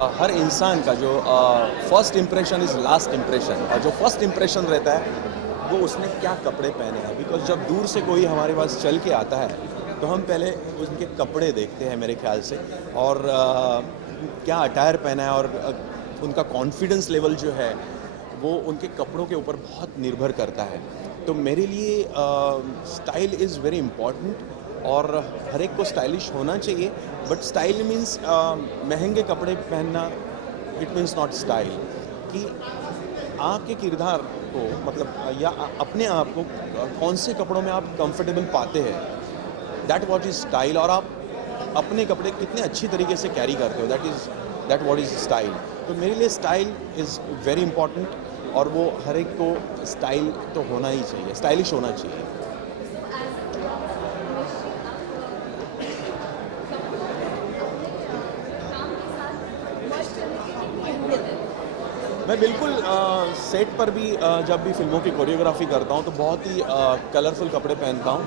हर इंसान का जो first impression is last impression, और जो फर्स्ट इम्प्रेशन रहता है वो उसने क्या कपड़े पहने हैं। बिकॉज जब दूर से कोई हमारे पास चल के आता है तो हम पहले उनके कपड़े देखते हैं मेरे ख्याल से, और क्या अटायर पहना है, और उनका कॉन्फिडेंस लेवल जो है वो उनके कपड़ों के ऊपर बहुत निर्भर करता है। तो मेरे लिए स्टाइल इज़ वेरी इम्पॉर्टेंट, और हर एक को स्टाइलिश होना चाहिए। बट स्टाइल मीन्स महंगे कपड़े पहनना, इट मीन्स नॉट स्टाइल। कि आपके किरदार को मतलब या अपने आप को कौन से कपड़ों में आप कंफर्टेबल पाते हैं, दैट व्हाट इज़ स्टाइल। और आप अपने कपड़े कितने अच्छी तरीके से कैरी करते हो, दैट व्हाट इज़ स्टाइल। तो मेरे लिए स्टाइल इज़ वेरी इंपॉर्टेंट, और वो हर एक को स्टाइल तो होना ही चाहिए, स्टाइलिश होना चाहिए। मैं बिल्कुल सेट पर भी जब भी फिल्मों की कोरियोग्राफी करता हूँ तो बहुत ही कलरफुल कपड़े पहनता हूँ,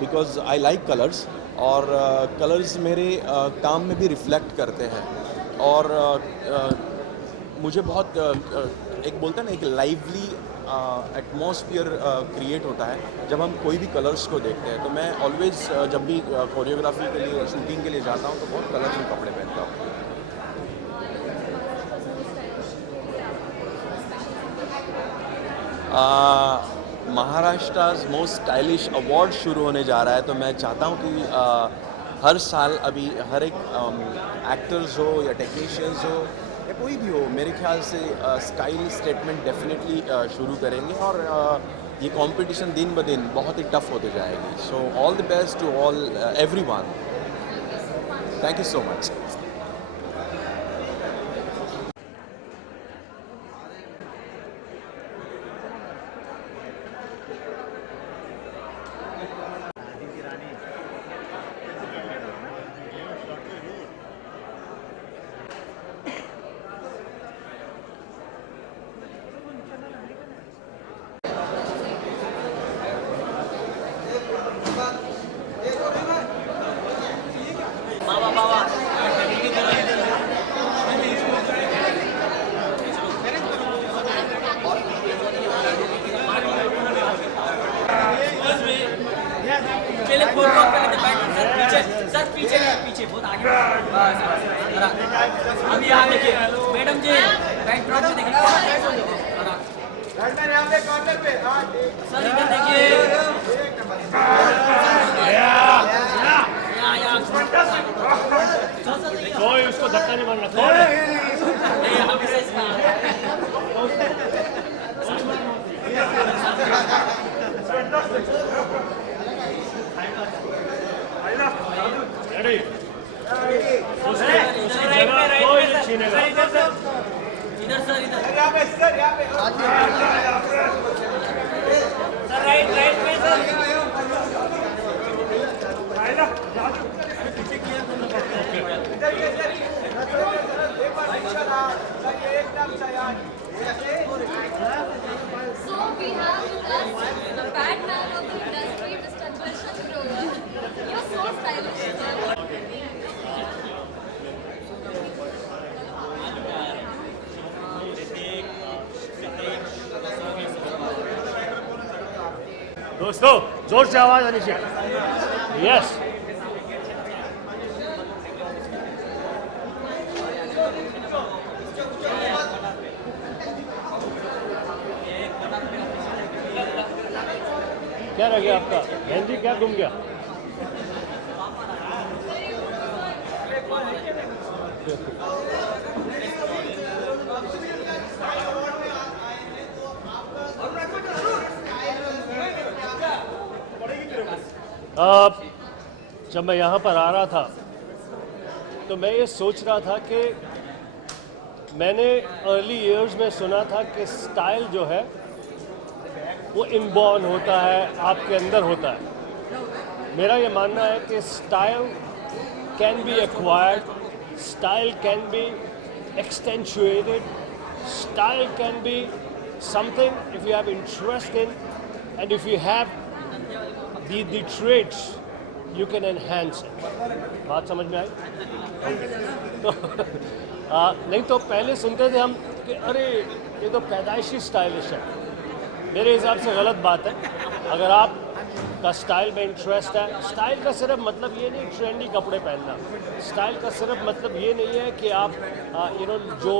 बिकॉज़ आई लाइक कलर्स, और कलर्स मेरे काम में भी रिफ्लेक्ट करते हैं। और मुझे बहुत एक बोलते हैं ना, एक लाइवली एटमॉस्फियर क्रिएट होता है जब हम कोई भी कलर्स को देखते हैं। तो मैं ऑलवेज़ जब भी कोरियोग्राफी के लिए, शूटिंग के लिए जाता हूँ तो बहुत कलरफुल कपड़े पहनता हूँ। महाराष्ट्र मोस्ट स्टाइलिश अवार्ड शुरू होने जा रहा है, तो मैं चाहता हूँ कि हर साल अभी हर एक एक्टर्स हो या टेक्नीशियंस हो या कोई भी हो, मेरे ख्याल से स्टाइल स्टेटमेंट डेफिनेटली शुरू करेंगे, और ये कंपटीशन दिन ब दिन बहुत ही टफ होते जाएगी। So all the best to all everyone. Thank you so much. पीछे पीछे बहुत आगे। अभी यहाँ देखिए मैडम जी, बैकड्रॉप में देखिए कॉर्नर पे। सर इधर देखिए, कोई उसको धक्का नहीं मारना। रेडी? इधर सर, इधर सर, राइट राइट में sir. So we have with us the Batman of the industry, Mr. Darshan Grover. You're so stylish, sir. दोस्तों जोर से आवाज आनी चाहिए। यस, क्या रह गया आपका बहन जी, क्या गुम गया? जब मैं यहाँ पर आ रहा था तो मैं ये सोच रहा था कि मैंने अर्ली इयर्स में सुना था कि स्टाइल जो है वो इनबॉर्न होता है, आपके अंदर होता है। मेरा ये मानना है कि style can be acquired, style can be accentuated, style can be something if you have interest in, and if you have the traits you can enhance it. बात समझ में आई? तो नहीं तो पहले सुनते थे हम कि अरे ये तो पैदाइशी स्टाइलिश है। मेरे हिसाब से गलत बात है। अगर आप का स्टाइल में इंटरेस्ट है, स्टाइल का सिर्फ मतलब ये नहीं ट्रेंडी कपड़े पहनना, स्टाइल का सिर्फ मतलब ये नहीं है कि आप जो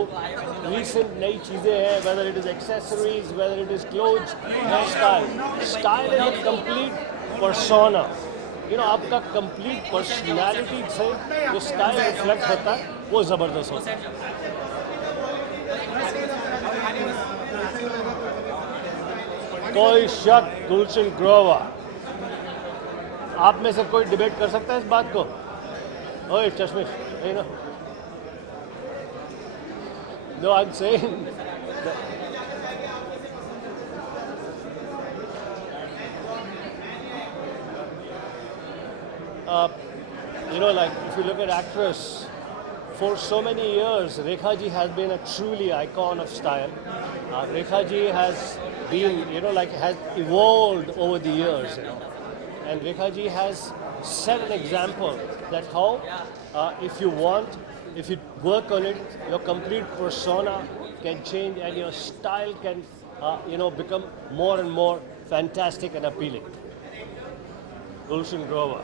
रीसेंट नई चीज़ें हैं, whether it is accessories, whether it is clothes, hair style is a complete persona. आपका कंप्लीट पर्सनैलिटी से जो स्टाइल रिफ्लेक्ट होता है वो ज़बरदस्त होता है। कोई शक गुलशन ग्रोवर, आप में से कोई डिबेट कर सकता है इस बात को? ओए चश्मिश, नहीं ना? No, I am saying like if you look at actress, for so many years Rekha ji has been a truly icon of style. Rekha ji has been has evolved over the years, and Rekha ji has set an example that how if you work on it, your complete persona can change and your style can become more and more fantastic and appealing. Gulshan Grover,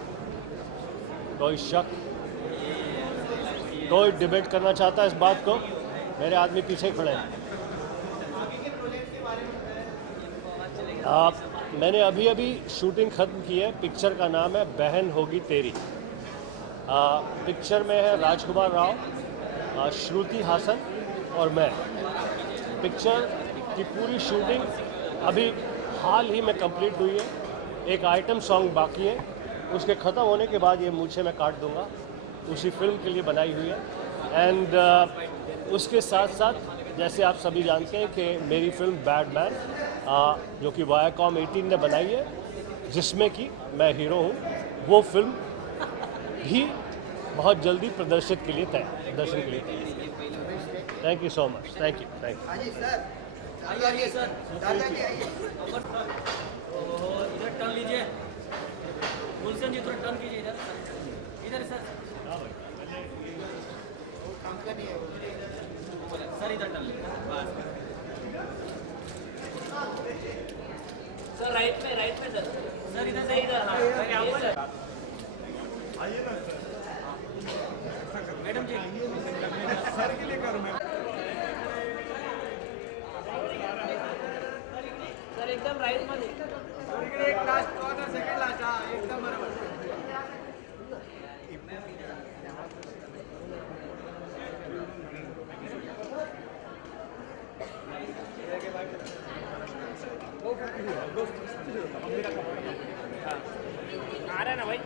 कोई शक, कोई डिबेट करना चाहता है इस बात को? मेरे आदमी पीछे खड़े हैं। मैंने अभी शूटिंग ख़त्म की है। पिक्चर का नाम है बहन होगी तेरी। पिक्चर में है राजकुमार राव, श्रुति हासन और मैं। पिक्चर की पूरी शूटिंग अभी हाल ही में कंप्लीट हुई है। एक आइटम सॉन्ग बाकी है, उसके ख़त्म होने के बाद ये मूछें मैं काट दूंगा। उसी फिल्म के लिए बनाई हुई है। एंड उसके साथ साथ जैसे आप सभी जानते हैं कि मेरी फिल्म बैडमैन जो कि वायाकॉम 18 ने बनाई है, जिसमें कि मैं हीरो हूँ, वो फिल्म भी बहुत जल्दी प्रदर्शन के लिए तैयार। Thank you so much. Thank you. इधर टर्न लीजिए, गुलशन जी थोड़ा टर्न कीजिए इधर सर। सर इधर टर्न लीजिए सर, राइट में सर इधर से इधर। हाँ सर, आइए ना मैडम जी, सर के लिए करूँ मैं सर एकदम राइट मध्ये एक लास्ट कॉर्नर सेकंड लास्ट। हाँ एकदम बरोबर। आ रहा है ना भाई?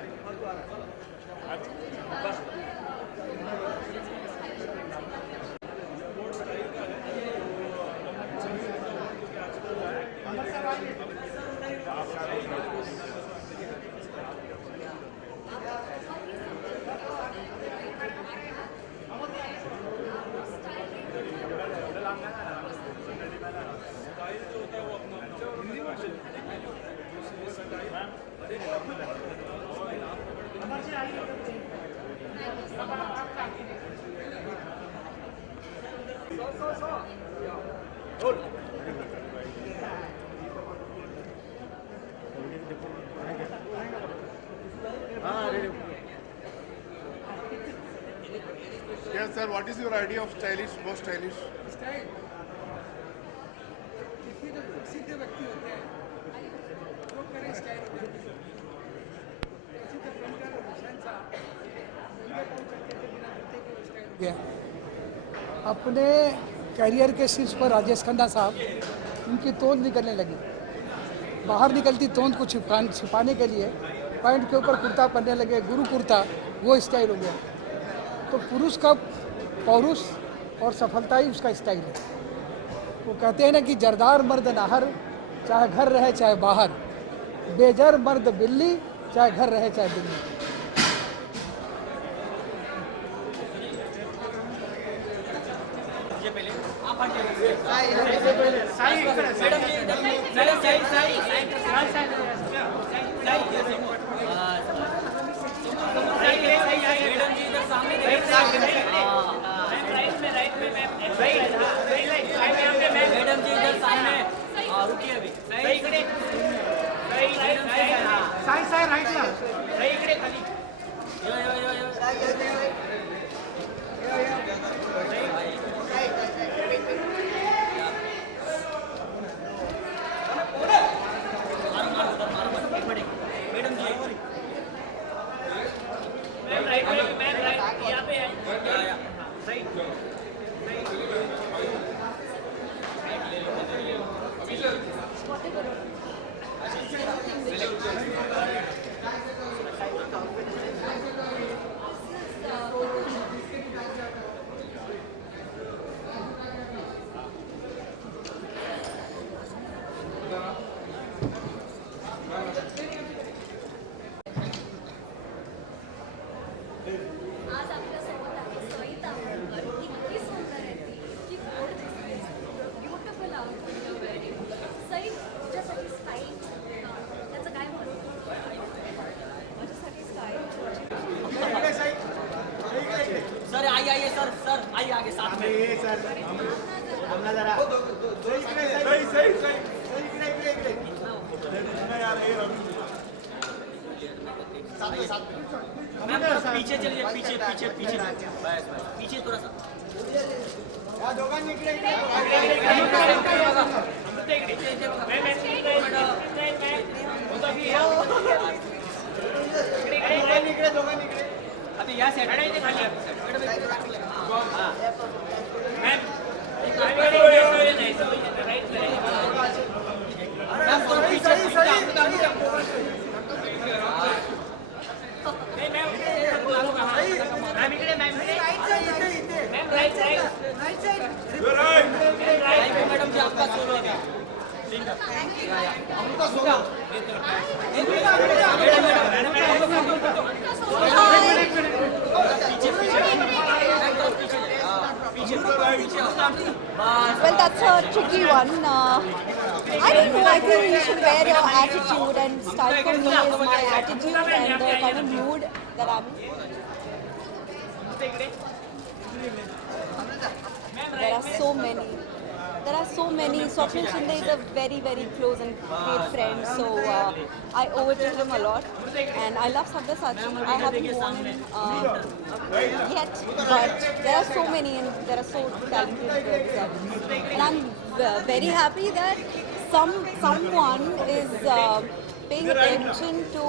Yes, sir. What is your idea of stylish, most stylish? Style देखिए, जो सीधे व्यक्ति होते हैं वो करें स्टाइल होते हैं। ऐसे तो पेंटर हुसैन साहब पहले कौन करते थे बिना जूते के स्टाइल हो गया। अपने करियर के शीर्ष पर राजेश खन्ना साहब, उनकी तोंद निकलने लगी। बाहर निकलती तोंद को छिपाने के लिए पैंट के ऊपर कुर्ता पहनने लगे, गुरु कुर्ता, वो स्टाइल हो गया। तो पुरुष का पौरुष और सफलता ही उसका स्टाइल है। वो कहते हैं ना कि जरदार मर्द नाहर, चाहे घर रहे चाहे बाहर, बेजर मर्द बिल्ली, चाहे घर रहे चाहे दिल्ली। मैडम जी इधर सामने आज आपल्यासोबत आहे सविता अमोलकर. इतकी सुंदर आहे ती, इतकी गोड दिसते, ब्युटिफुल आउटफिट यू वेअरिंग. सई, तुझ्यासाठी स्टाईल त्याचं काय म्हणतो? माझ्यासाठी स्टाईल सर आइए आइए सर सर आइए आगे साथ में मैम थोड़ा पीछे चलिए पीछे पीछे पीछे बस बस पीछे थोड़ा सा अभी यहाँ से खाली मैम थोड़ा पीछे मैडम जी आपका solo Well, that's a tricky one. I don't know. I think you should wear your attitude, and style for me is my attitude and the kind of mood that I'm in. There are so many. There are so many. Swapnil Shinde is a very, very close and great friend. So I owe it to him a lot. And I love Sabyasachi. I haven't worn him yet, but there are so many and there are so talented girls. And I'm very happy that someone is paying attention to,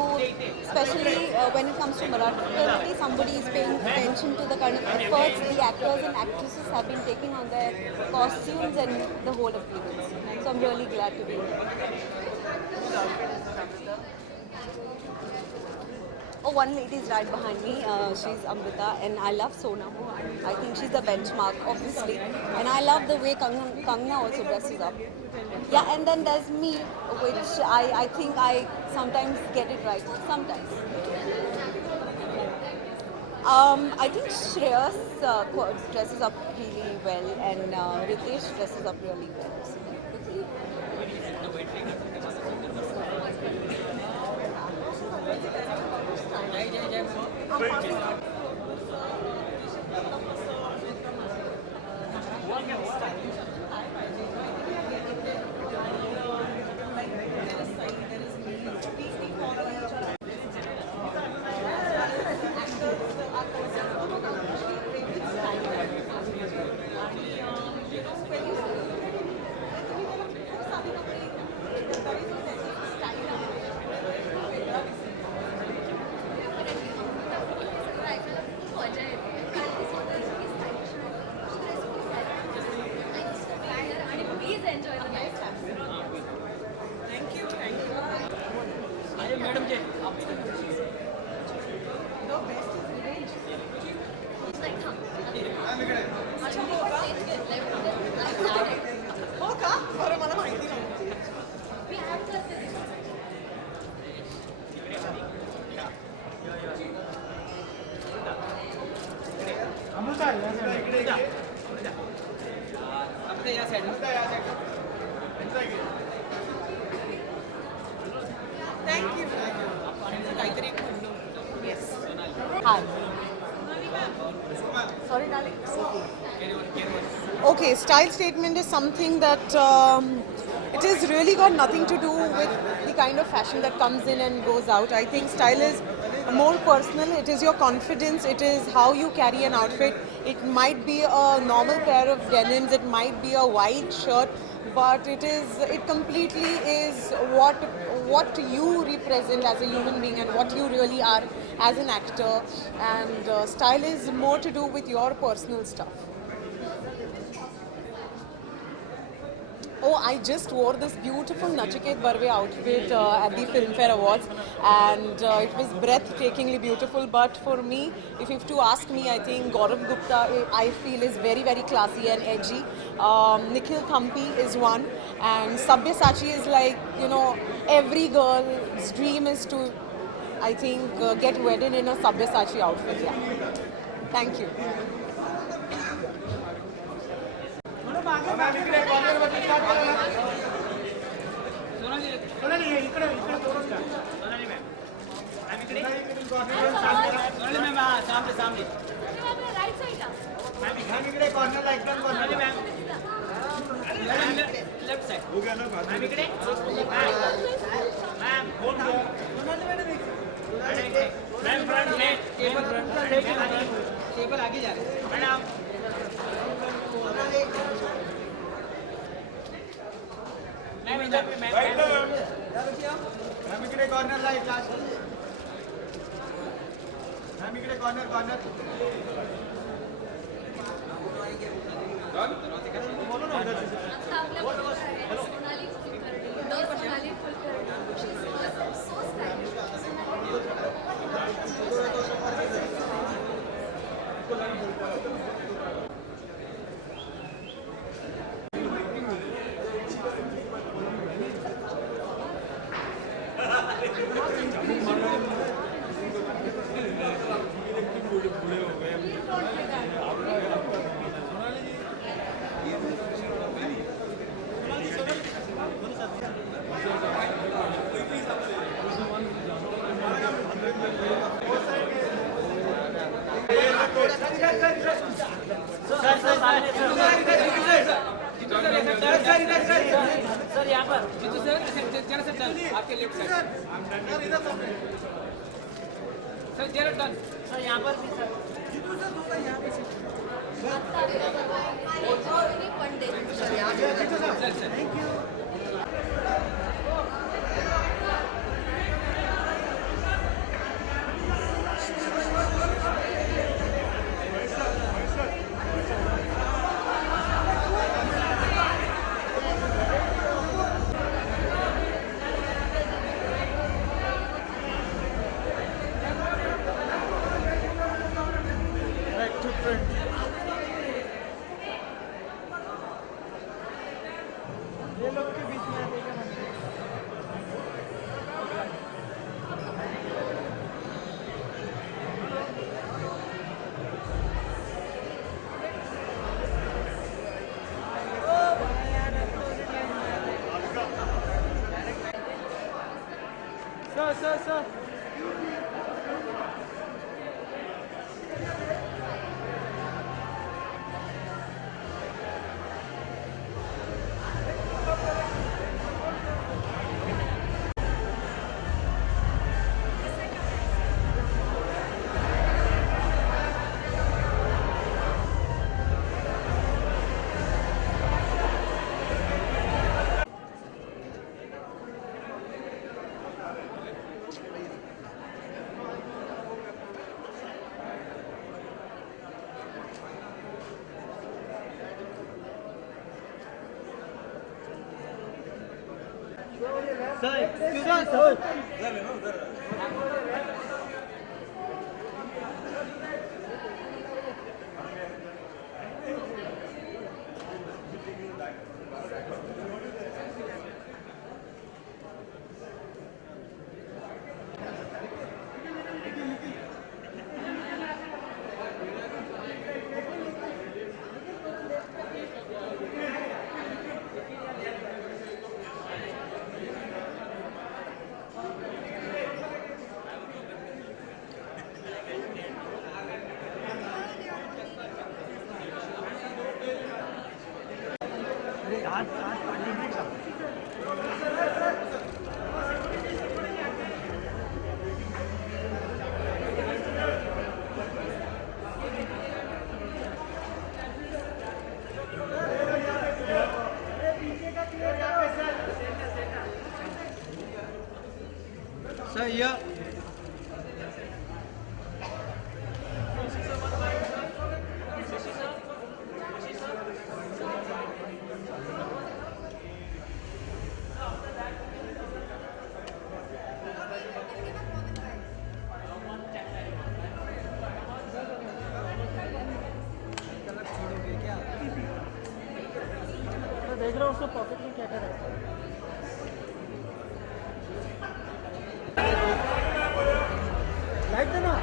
especially when it comes to Marathi community, somebody is paying attention to the kind of efforts the actors and actresses have been taking on their costumes and the whole appearance. So I'm really glad to be here. Oh, one lady is right behind me. She's Amrita, and I love Sonam. I think she's the benchmark, obviously. And I love the way Kangna also dresses up. Yeah, and then there's me, which I think I sometimes get it right. Sometimes. I think Shreyas dresses up really well, and Ritesh dresses up really well. Please enjoy the nice time. Thank you आइए मैडम जी आप हो का बरं मला माहिती नव्हती आपल्या या साईड थँक्यू काहीतरी Hi. Sorry, darling. Okay, style statement is something that it is really got nothing to do with the kind of fashion that comes in and goes out. I think style is more personal. It is your confidence. It is how you carry an outfit. It might be a normal pair of denims. It might be a white shirt, but it completely is what you represent as a human being and what you really are as an actor. And style is more to do with your personal stuff. Oh, I just wore this beautiful Nachiket Barve outfit at the Filmfare Awards, and it was breathtakingly beautiful. But for me, if you have to ask me, I think Gaurav Gupta, I feel, is very, very classy and edgy. Nikhil Thampi is one, and Sabyasachi is like, every girl's dream is to, I think, get wedded in a Sabyasachi outfit. Yeah. Thank you. Right side left side ma'am front में टेबल आगे जा रहे हैं madam ma'am इधर पे मैम इकडे कॉर्नर ला class ma'am इकडे कॉर्नर बोलो ना सोनाली Kulkarni she is so stylish sir यहाँ पर जीतू सर जरा सर टर्न आपके लेफ्ट साइड सर जरा टर्न सर यहाँ पर भी सर जीतू सर थोड़ा यहाँ पे sir thank you sir sir ये देख रहा हूँ उसको पॉकेट में क्या क्या रखा है। लाइट देना।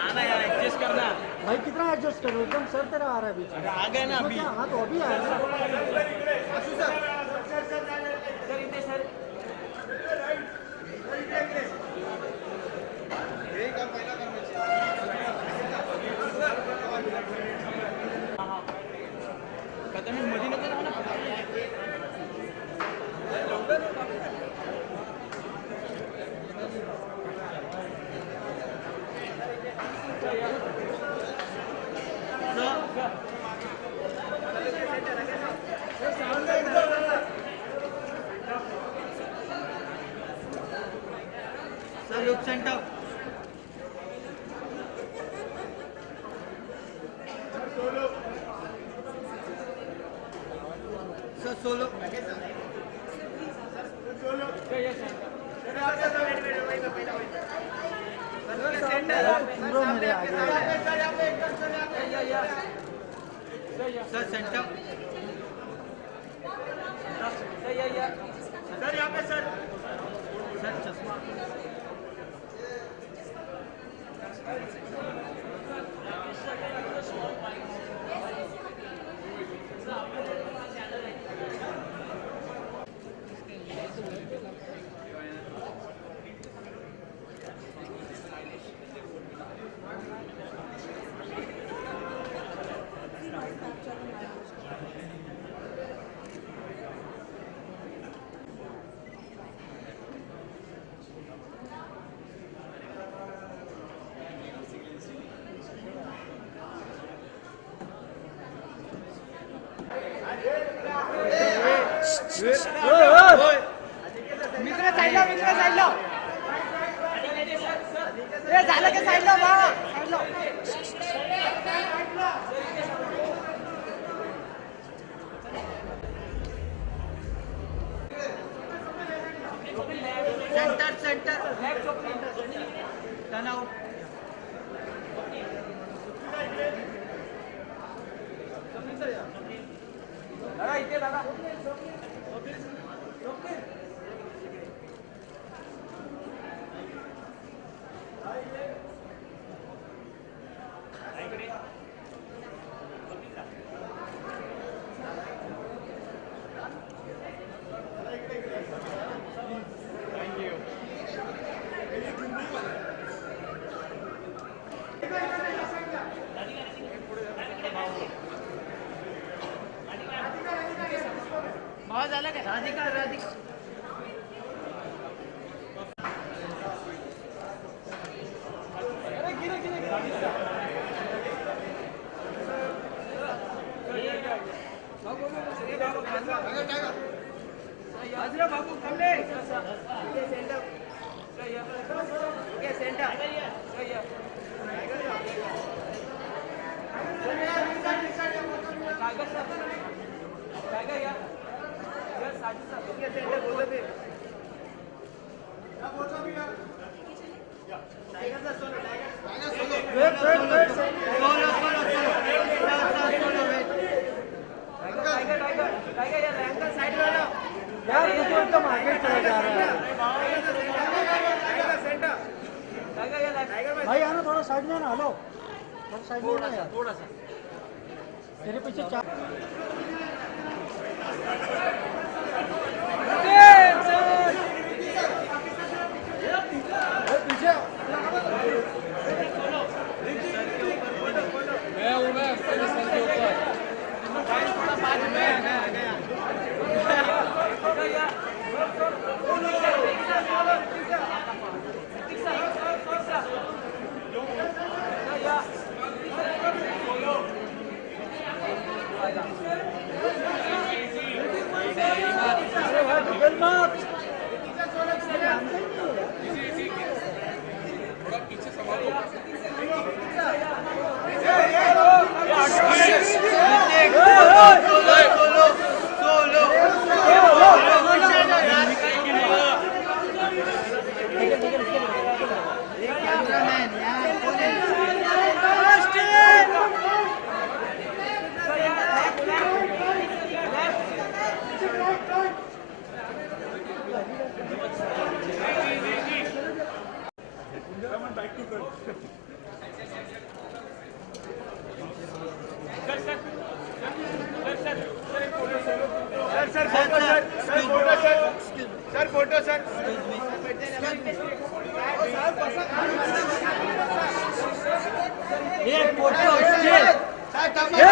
आना यार एडजस्ट करना भाई कितना एडजस्ट करो एकदम सर तेरा आ रहा है बीच में। आ गए ना अभी हाँ तो अभी आया ना। खत्म मजी नको ना sir look centre sir solo पूरा मेरे आगे सर सेंटर सर यहाँ पे सर चश्मा मित्र साईडला ए झालं की साईडला वा साईडला सेंटर सेंटर टर्न आउट दादा इथे दादा भाई आना थोड़ा साइड में ना, हेलो थोड़ा साइड में ना यार, थोड़ा सा तेरे पीछे चार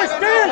स्टिल